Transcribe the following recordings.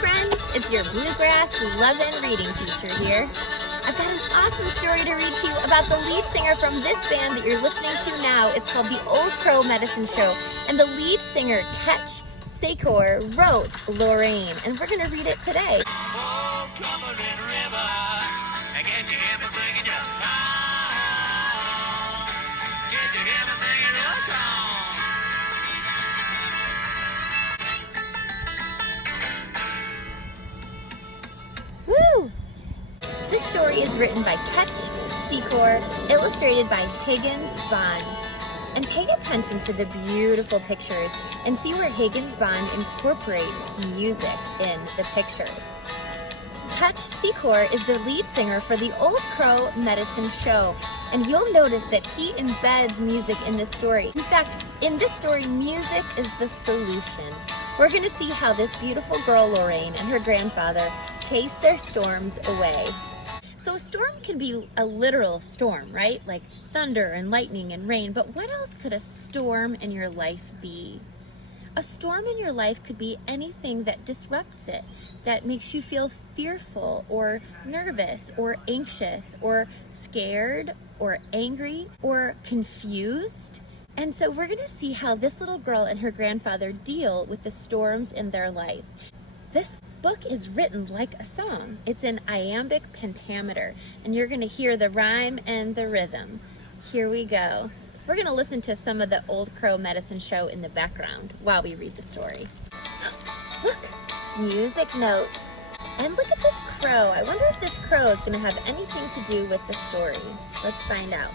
friends, it's your bluegrass lovin' reading teacher here. I've got an awesome story to read to you about the lead singer from this band that you're listening to now. It's called The Old Crow Medicine Show, and the lead singer, Ketch Secor, wrote Lorraine, and we're going to read it today. Oh, come on in the river, and can't you hear me singing your song? Can't you hear me singing your song? Woo! This story is written by Ketch Secor, illustrated by Higgins Bond. And pay attention to the beautiful pictures and see where Higgins Bond incorporates music in the pictures. Ketch Secor is the lead singer for the Old Crow Medicine Show, and you'll notice that he embeds music in this story. In fact, in this story, music is the solution. We're going to see how this beautiful girl, Lorraine, and her grandfather chase their storms away. So a storm can be a literal storm, right? Like thunder and lightning and rain, but what else could a storm in your life be? A storm in your life could be anything that disrupts it, that makes you feel fearful or nervous or anxious or scared or angry or confused. And so we're going to see how this little girl and her grandfather deal with the storms in their life. This book is written like a song. It's in iambic pentameter, and you're going to hear the rhyme and the rhythm. Here we go. We're going to listen to some of the Old Crow Medicine Show in the background while we read the story. Look, music notes. And look at this crow. I wonder if this crow is going to have anything to do with the story. Let's find out.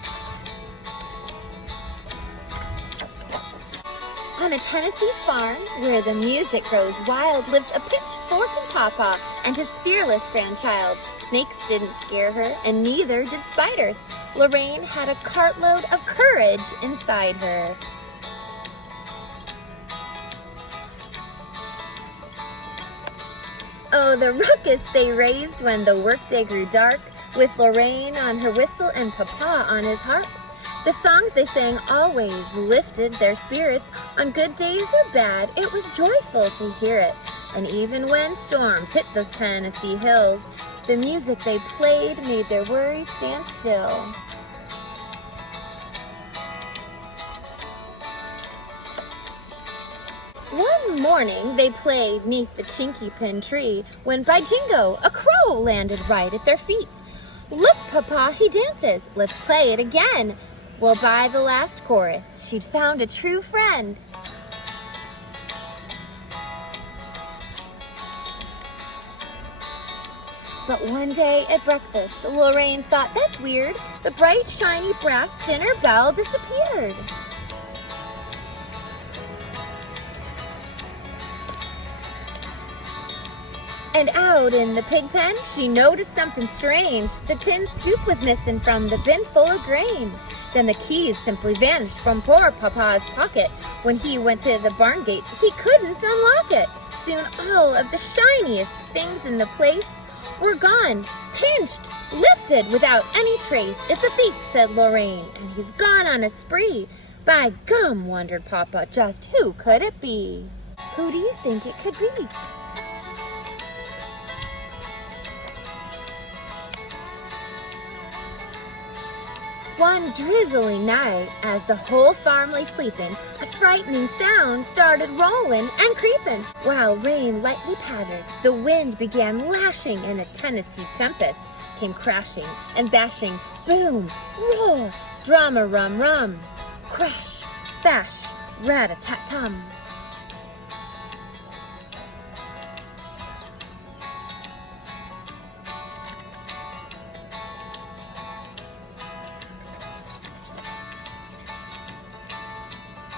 On a Tennessee farm, where the music grows wild, lived a pitchfork and Pa-Paw and his fearless grandchild. Snakes didn't scare her, and neither did spiders. Lorraine had a cartload of courage inside her. Oh, the ruckus they raised when the workday grew dark, with Lorraine on her whistle and Pa-Paw on his harp. The songs they sang always lifted their spirits. On good days or bad, it was joyful to hear it. And even when storms hit those Tennessee hills, the music they played made their worries stand still. One morning, they played 'neath the chinky pin tree, when by jingo, a crow landed right at their feet. Look, Pa-Paw, he dances. Let's play it again. Well, by the last chorus, she'd found a true friend. But one day at breakfast, Lorraine thought, that's weird. The bright, shiny brass dinner bell disappeared. And out in the pig pen, she noticed something strange. The tin scoop was missing from the bin full of grain. Then the keys simply vanished from poor Pa-Paw's pocket. When he went to the barn gate, he couldn't unlock it. Soon all of the shiniest things in the place were gone, pinched, lifted without any trace. It's a thief, said Lorraine, and he's gone on a spree. By gum, wondered Pa-Paw, just who could it be? Who do you think it could be? One drizzling night, as the whole farm lay sleeping, a frightening sound started rolling and creeping. While rain lightly pattered, the wind began lashing, and a Tennessee tempest came crashing and bashing. Boom, roar, drum-a-rum-rum, crash, bash, rat-a-tat-tum.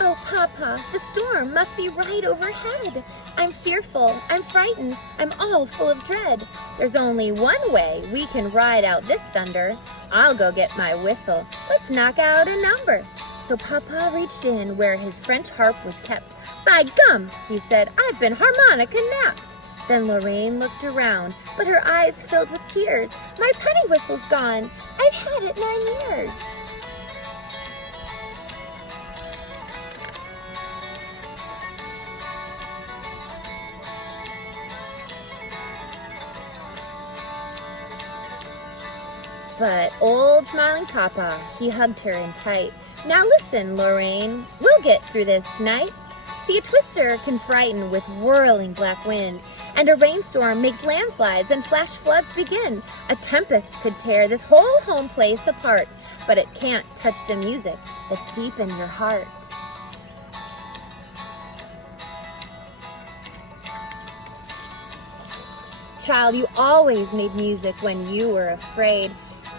Oh, Pa-Paw, the storm must be right overhead. I'm fearful, I'm frightened, I'm all full of dread. There's only one way we can ride out this thunder. I'll go get my whistle. Let's knock out a number. So Pa-Paw reached in where his French harp was kept. By gum, he said, I've been harmonica napped. Then Lorraine looked around, but her eyes filled with tears. My penny whistle's gone. I've had it 9 years. But old smiling Pa-Paw, he hugged her in tight. Now listen, Lorraine, we'll get through this night. See, a twister can frighten with whirling black wind, and a rainstorm makes landslides and flash floods begin. A tempest could tear this whole home place apart, but it can't touch the music that's deep in your heart. Child, you always made music when you were afraid,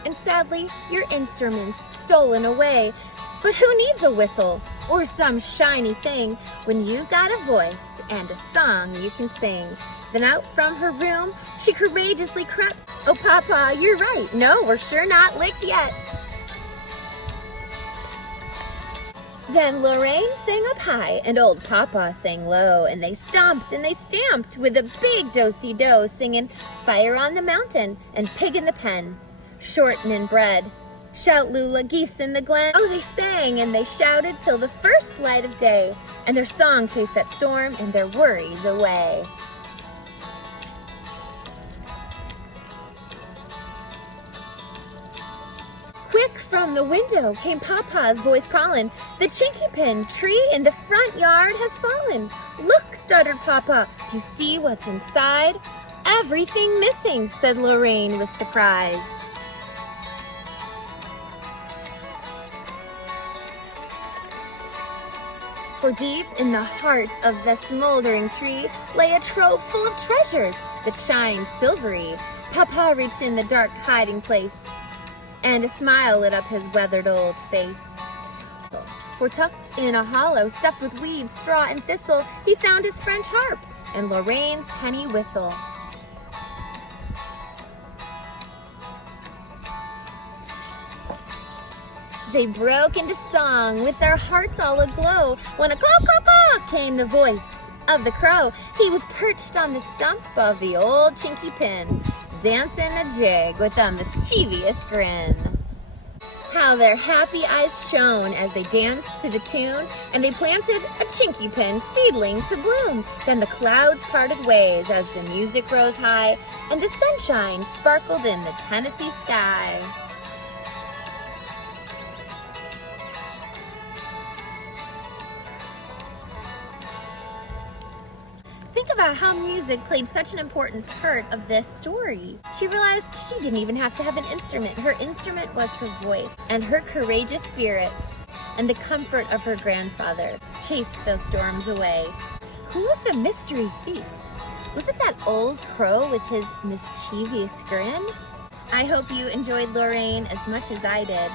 and sadly, your instruments stolen away. But who needs a whistle or some shiny thing when you've got a voice and a song you can sing? Then out from her room, she courageously crept. Oh, Pa-Paw, you're right. No, we're sure not licked yet. Then Lorraine sang up high and old Pa-Paw sang low, and they stomped and they stamped with a big do-si-do, singing Fire on the Mountain and Pig in the Pen, Shortening Bread, Shout Lula, Geese in the Glen. Oh, they sang and they shouted till the first light of day, and their song chased that storm and their worries away. Quick from the window came Pa-Paw's voice calling, the chinky pin tree in the front yard has fallen. Look, stuttered Pa-Paw, do you see what's inside? Everything missing, said Lorraine with surprise. For deep in the heart of the smoldering tree lay a trove full of treasures that shined silvery. Pa-Paw reached in the dark hiding place, and a smile lit up his weathered old face. For tucked in a hollow stuffed with weeds, straw, and thistle, he found his French harp and Lorraine's penny whistle. They broke into song with their hearts all aglow when a caw-caw-caw came the voice of the crow. He was perched on the stump of the old chinky pin, dancing a jig with a mischievous grin. How their happy eyes shone as they danced to the tune, and they planted a chinky pin seedling to bloom. Then the clouds parted ways as the music rose high, and the sunshine sparkled in the Tennessee sky. Think about how music played such an important part of this story. She realized she didn't even have to have an instrument. Her instrument was her voice, and her courageous spirit and the comfort of her grandfather chased those storms away. Who was the mystery thief? Was it that old crow with his mischievous grin? I hope you enjoyed Lorraine as much as I did.